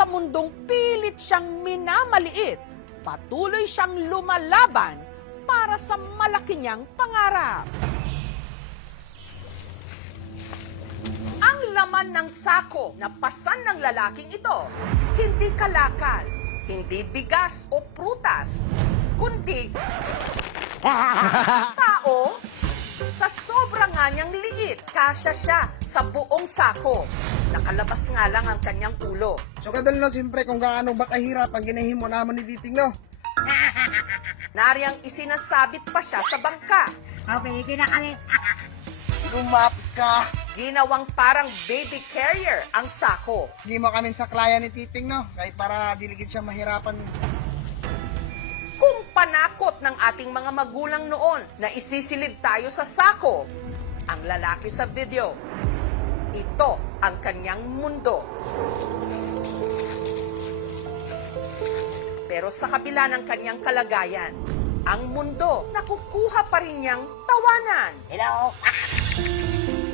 sa mundong pilit siyang minamaliit, patuloy siyang lumalaban para sa malaki niyang pangarap. Ang laman ng sako na pasan ng lalaking ito, hindi kalakal, hindi bigas o prutas, kundi tao. Sa sobrang nga niyang liit, kasya siya sa buong sako. Nakalabas nga lang ang kanyang ulo. So kadal no, siyempre kung gaano ba kahirap ang ginahimo naman ni Titing, no? Nariyang isinasabit pa siya sa bangka. Okay, na kami. Lumapit ka. Ginawang parang baby carrier ang sako. Hindi mo kami saklayan ni Titing, no? Kahit para diligid siya mahirapan. Kung panakot ng ating mga magulang noon na isisilid tayo sa sako, ang lalaki sa video, ito ang kanyang mundo. Pero sa kabila ng kanyang kalagayan, ang mundo nakukuha pa rin niyang tawanan. Hello.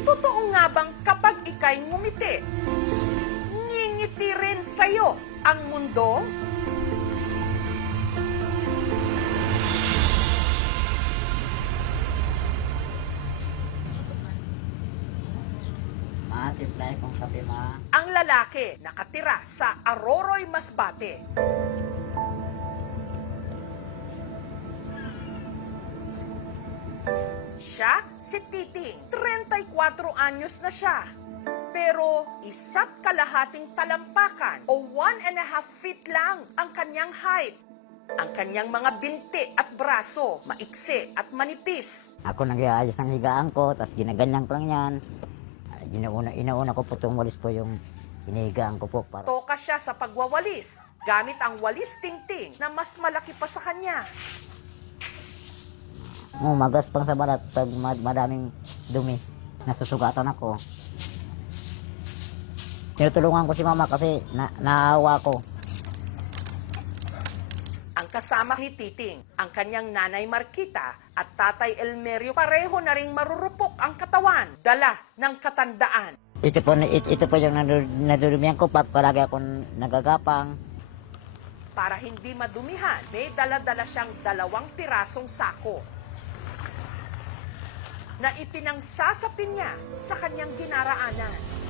Totoo nga bang kapag ika'y ngumiti, ngingiti rin sa'yo ang mundo? Timpla kong kape, ma. Ang lalaki nakatira sa Aroroy, Masbate. Siya, si Titing, 34 anyos na siya. Pero isa't kalahating talampakan o 1.5 feet lang ang kanyang height. Ang kanyang mga binti at braso, maiksi at manipis. Ako nag-aayos ng higaan ko, tapos ginaganyan ko lang yan. Inauna ko po itong walis po yung hinihigaan ko po. Para... Toka siya sa pagwawalis, gamit ang walis tingting na mas malaki pa sa kanya. Magaspang sa balat pag madaming dumi. Nasusugatan ako. Tinutulungan ko si mama kasi naawa ko. Ang kasama ni Titing, ang kanyang nanay Marquita at tatay Elmerio, pareho na ring marurupok ang katawan, dala ng katandaan. Ito po yung nadudumihan ko pag palagi ako nagagapang. Para hindi madumihan, may dala-dala siyang 2 pirasong sako na ipinangsasapin niya sa kanyang dinaraanan.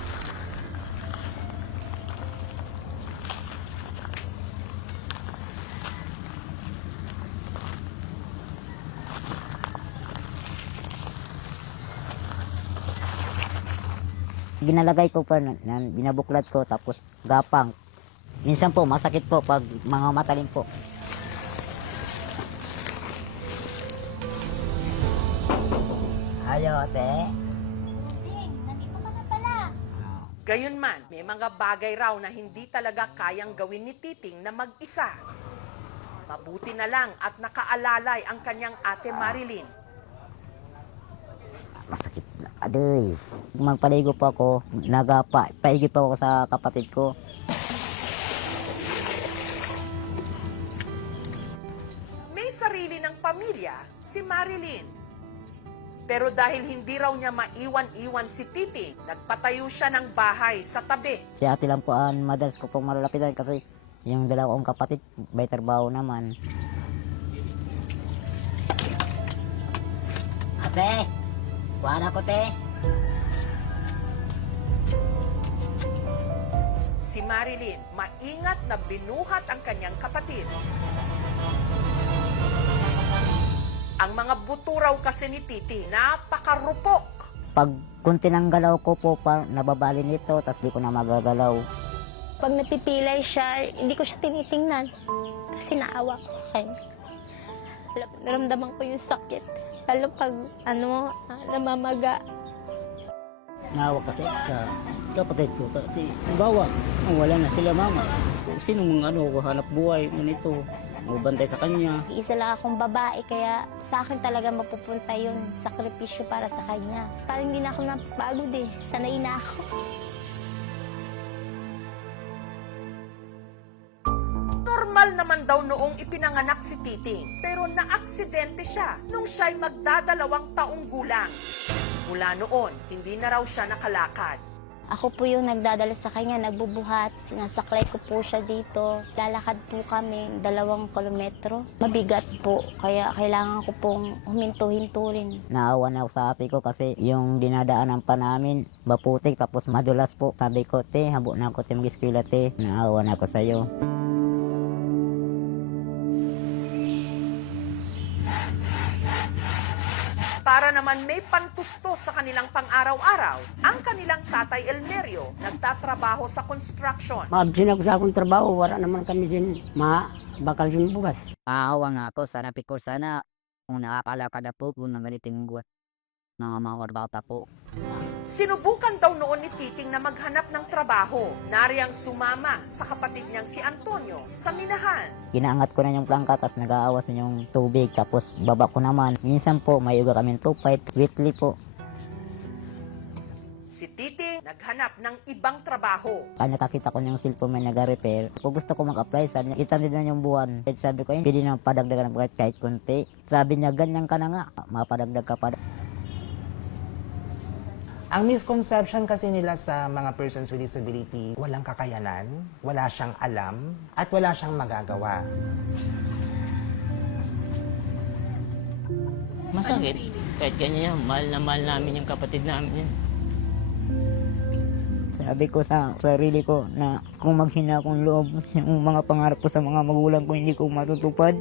Ginalagay ko pa, binabuklat ko, tapos gapang. Minsan po, masakit po pag mga matalim po. Ayaw, ate. Nandito ka na pala. Gayunman, may mga bagay raw na hindi talaga kayang gawin ni Titing na mag-isa. Mabuti na lang at nakaalalay ang kanyang ate Marilyn. Masakit na. Adoy. Magpaligo po ako, paigip po ako sa kapatid ko. May sarili ng pamilya si Marilyn. Pero dahil hindi raw niya maiwan-iwan si Titing, nagpatayo siya ng bahay sa tabi. Si ate lang po ang madalas ko pong malalapitan kasi yung dalawang kapatid, may trabaho naman. Ate! Kuhaan ako, te! Si Marilyn, maingat na binuhat ang kanyang kapatid. Ang mga buto raw kasi ni Titi, napakarupok. Pag kunti ng galaw ko po, nababali nito, tapos di ko na magagalaw. Pag napipilay siya, hindi ko siya tinitingnan. Kasi naawa ko sa kanya. Naramdaman ko yung sakit. Lalo pag, namamaga. Naawa kasi sa kapatid ko kasi bawa ang wala na sila mama. Sinong mga hanap buhay mo nito, bantay sa kanya. Isa lang akong babae, kaya sa akin talaga mapupunta yun. Sakripisyo para sa kanya. Parang hindi na ako napagod eh. Sanay na ako. Normal naman daw noong ipinanganak si Titing, pero naaksidente siya nung siya'y magdadalawang taong gulang. Mula noon, hindi na raw siya nakalakad. Ako po yung nagdadala sa kanya, nagbubuhat, sinasaklay ko po siya dito. Lalakad po kami 2 kilometro. Mabigat po, kaya kailangan ko pong huminto-hinto rin. Naawa na ako sa ate ko kasi yung dinadaanan pa namin, maputik tapos madulas po. Sabi ko, te, habo na ako te mag-eskwela te. Naawa na ako sa'yo. Para naman may pantusto sa kanilang pang-araw-araw, ang kanilang tatay Elmerio nagtatrabaho sa construction. Mabsin ako sa akong trabaho, wala naman kami din bakal din bugas. Maawa nga ako, sana pikor sana kung nakakala ka na po kung nangaliting mga bata po. Sinubukan daw noon ni Titing na maghanap ng trabaho. Nariyang sumama sa kapatid niyang si Antonio sa minahan. Kinaangat ko na yung plangka tapos nag-aawas na yung tubig tapos baba ko naman. Minsan po may uga kami 2-5 weekly po. Si Titing naghanap ng ibang trabaho. Kaya nakakita ko yung cellphone may nag-repair. Kung gusto ko mag-apply, sabi niya, itandid na yung buwan. At sabi ko, pwede na padagdagan ng kahit konti. Sabi niya, ganyan ka na nga, mapadagdag ka pa. Ang misconception kasi nila sa mga persons with disability, walang kakayanan, wala siyang alam, at wala siyang magagawa. Masakit. Kahit ganyan yan, mahal na mahal namin yung kapatid namin yan. Sabi ko sa sarili ko na kung maghina akong loob, yung mga pangarap ko sa mga magulang ko hindi ko matutupad.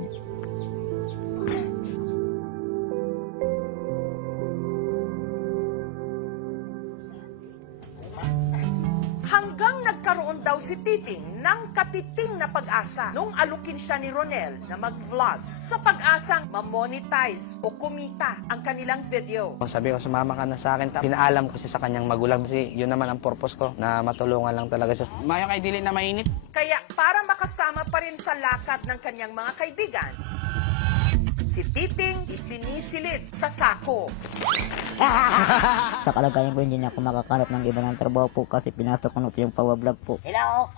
Hanggang nagkaroon daw si Titing ng katiting na pag-asa nung alukin siya ni Ronel na mag-vlog sa pag-asang ma-monetize o kumita ang kanilang video. Sabi ko, sumama ka na sa akin. Pinaalam ko siya sa kanyang magulang kasi yun naman ang purpose ko, na matulungan lang talaga siya. Mayo kay dili na mainit. Kaya para makasama pa rin sa lakad ng kanyang mga kaibigan, si Titing isinisilit sa sako. Sa kalagayan ko hindi na ako makakalap ng iba ng trabaho po kasi pinasok ko na po yung pawablog po. Hello!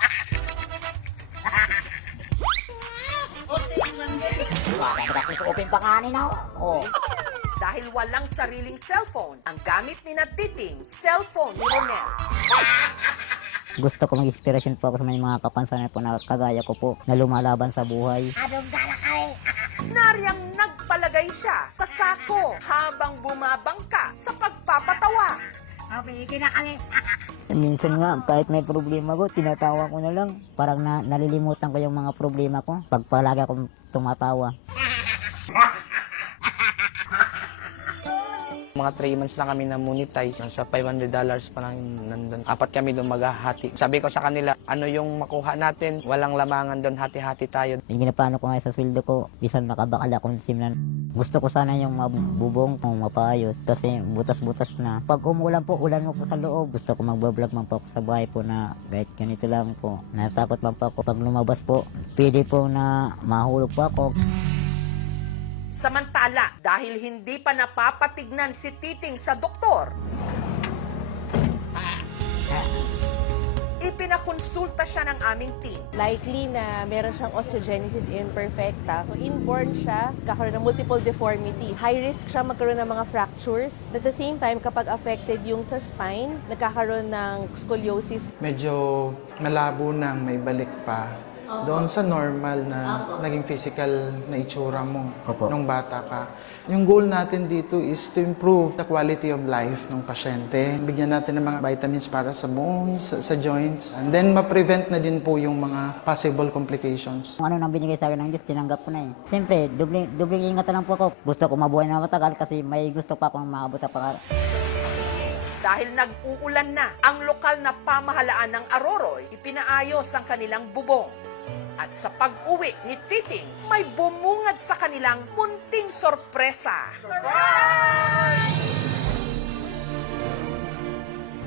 Open pa kanin ako. Oh. Dahil walang sariling cellphone, ang gamit ni na Titing, cellphone ni Ronel. Gusto ko mag-inspiration po ako sa mga kapansanan po na kagaya ko po na lumalaban sa buhay. Nariyang nagpalagay siya sa sako habang bumabangka sa pagpapatawa. Minsan nga, kahit may problema ko, tinatawa ko na lang. Parang nalilimutan ko yung mga problema ko pag palagi akong tumatawa. Mga 3 months lang kami na monetize. Sa $500 pa lang nandun. 4 kami doon maghahati. Sabi ko sa kanila, ano yung makuha natin? Walang lamangan doon, hati-hati tayo. Yung ginapaano ko nga sa sweldo ko, bisan nakabakal akong simnan. Gusto ko sana yung mabubong kung mapayos kasi butas-butas na. Pag umulan po, ulan mo po sa loob. Gusto ko magbablog man po ako sa bahay po na kahit ganito lang po. Natakot man po ako pag lumabas po. Pwede po na mahulog po ako. Samantala, dahil hindi pa napapatignan si Titing sa doktor, ipinakonsulta siya ng aming team. Likely na meron siyang osteogenesis imperfecta. So inborn siya, kakaroon ng multiple deformities. High risk siya magkaroon ng mga fractures. At the same time, kapag affected yung sa spine, nagkakaroon ng scoliosis. Medyo malabo nang may balik pa doon sa normal na naging physical na itsura mo nung bata ka. Yung goal natin dito is to improve the quality of life ng pasyente. Bigyan natin ng mga vitamins para sa bones, sa joints, and then ma-prevent na din po yung mga possible complications. Kung ano nang binigay sa akin ng Diyos, tinanggap ko na eh. Siyempre, dubling ingatan lang po ako. Gusto ko mabuhay na matagal kasi may gusto pa akong maabot sa pangarap. Dahil nag-uulan na, ang lokal na pamahalaan ng Aroroy, ipinaayos ang kanilang bubong. At sa pag-uwi ni Titing, may bumungad sa kanilang munting sorpresa.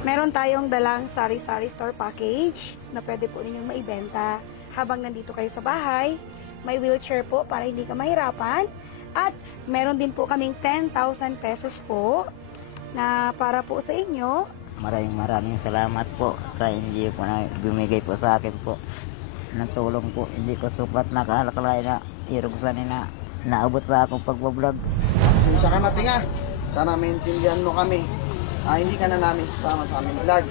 Meron tayong dalang sari-sari store package na pwede po ninyong maibenta habang nandito kayo sa bahay. May wheelchair po para hindi ka mahirapan. At meron din po kaming 10,000 pesos po na para po sa inyo. Maraming salamat po sa NGO po na bumigay po sa akin po. Natulong po, hindi ko supat nakalakalay na irugsan na naabot sa akong pagbablog. Sana natin nga. Sana maintindihan mo kami. Hindi ka na namin sasama sa aming vlog.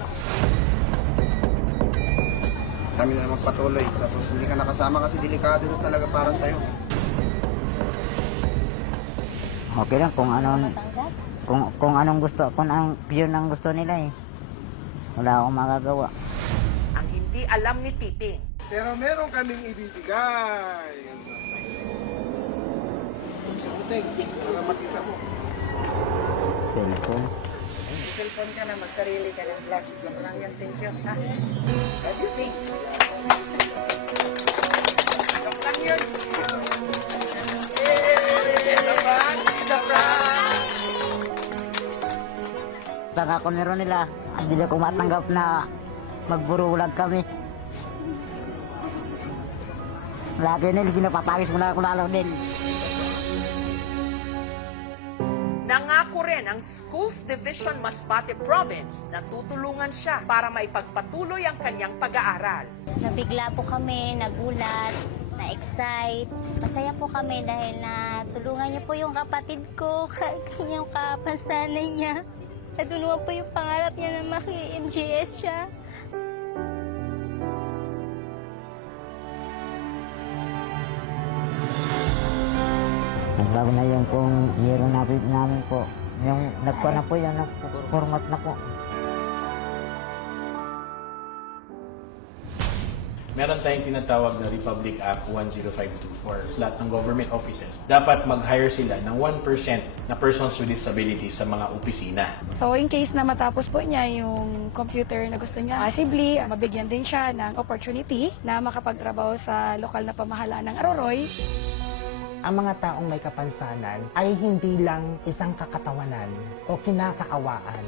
Kami na magpatuloy. Tapos hindi ka nakasama kasi delikado na talaga para sa'yo. Okay lang kung anong gusto, kung ang yun ang gusto nila eh. Wala akong magagawa. Ang hindi alam ni Titing, Pero meron kaming ibibigay. Sabuting, para makita mo. Cellphone. Cellphone ka na, magsarili ka ng vlog. Vlog lang yan, thank you. Ha? What do you think? Vlog lang yun. Taka ko meron nila. Hindi na ko matanggap na magburulag kami. Lagi nila ginapatawis mo na ako lalo din. nangako rin ang Schools Division Masbate Province na tutulungan siya para maipagpatuloy ang kanyang pag-aaral. Nabigla po kami, nagulat, na-excite. Masaya po kami dahil na tulungan niya po yung kapatid ko, kanyang kapansanay niya. Natulungan po yung pangarap niya na maki-MGS siya. Nagbago na yung pong year namin po. Yung nagpa na po yan, format na po. Meron tayong tinatawag na Republic Act 10524. Lahat ng government offices, dapat mag-hire sila ng 1% na persons with disability sa mga opisina. So in case na matapos po niya yung computer na gusto niya, possibly mabigyan din siya ng opportunity na makapagtrabaho sa lokal na pamahalaan ng Aroroy. Ang mga taong may kapansanan ay hindi lang isang kakatawanan o kinakaawaan.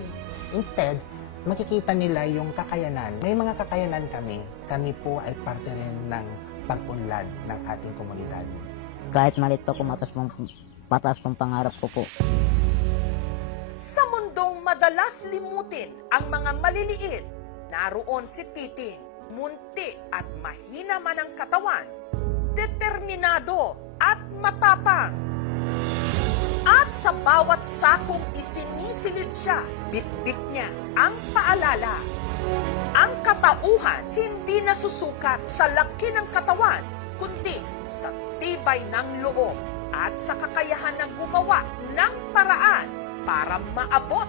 Instead, makikita nila yung kakayanan. May mga kakayanan kami. Kami po ay parte rin ng pag-unlad ng ating komunidad. Kahit malit pa patas pong pangarap ko po. Sa mundong madalas limutin ang mga maliliit, naroon si Titing. Munti at mahina man ang katawan, determinado at matapang. At sa bawat sakong isinisilid siya, bitbit niya ang paalala. Ang katauhan hindi nasusukat sa laki ng katawan, kundi sa tibay ng loob at sa kakayahan na gumawa ng paraan para maabot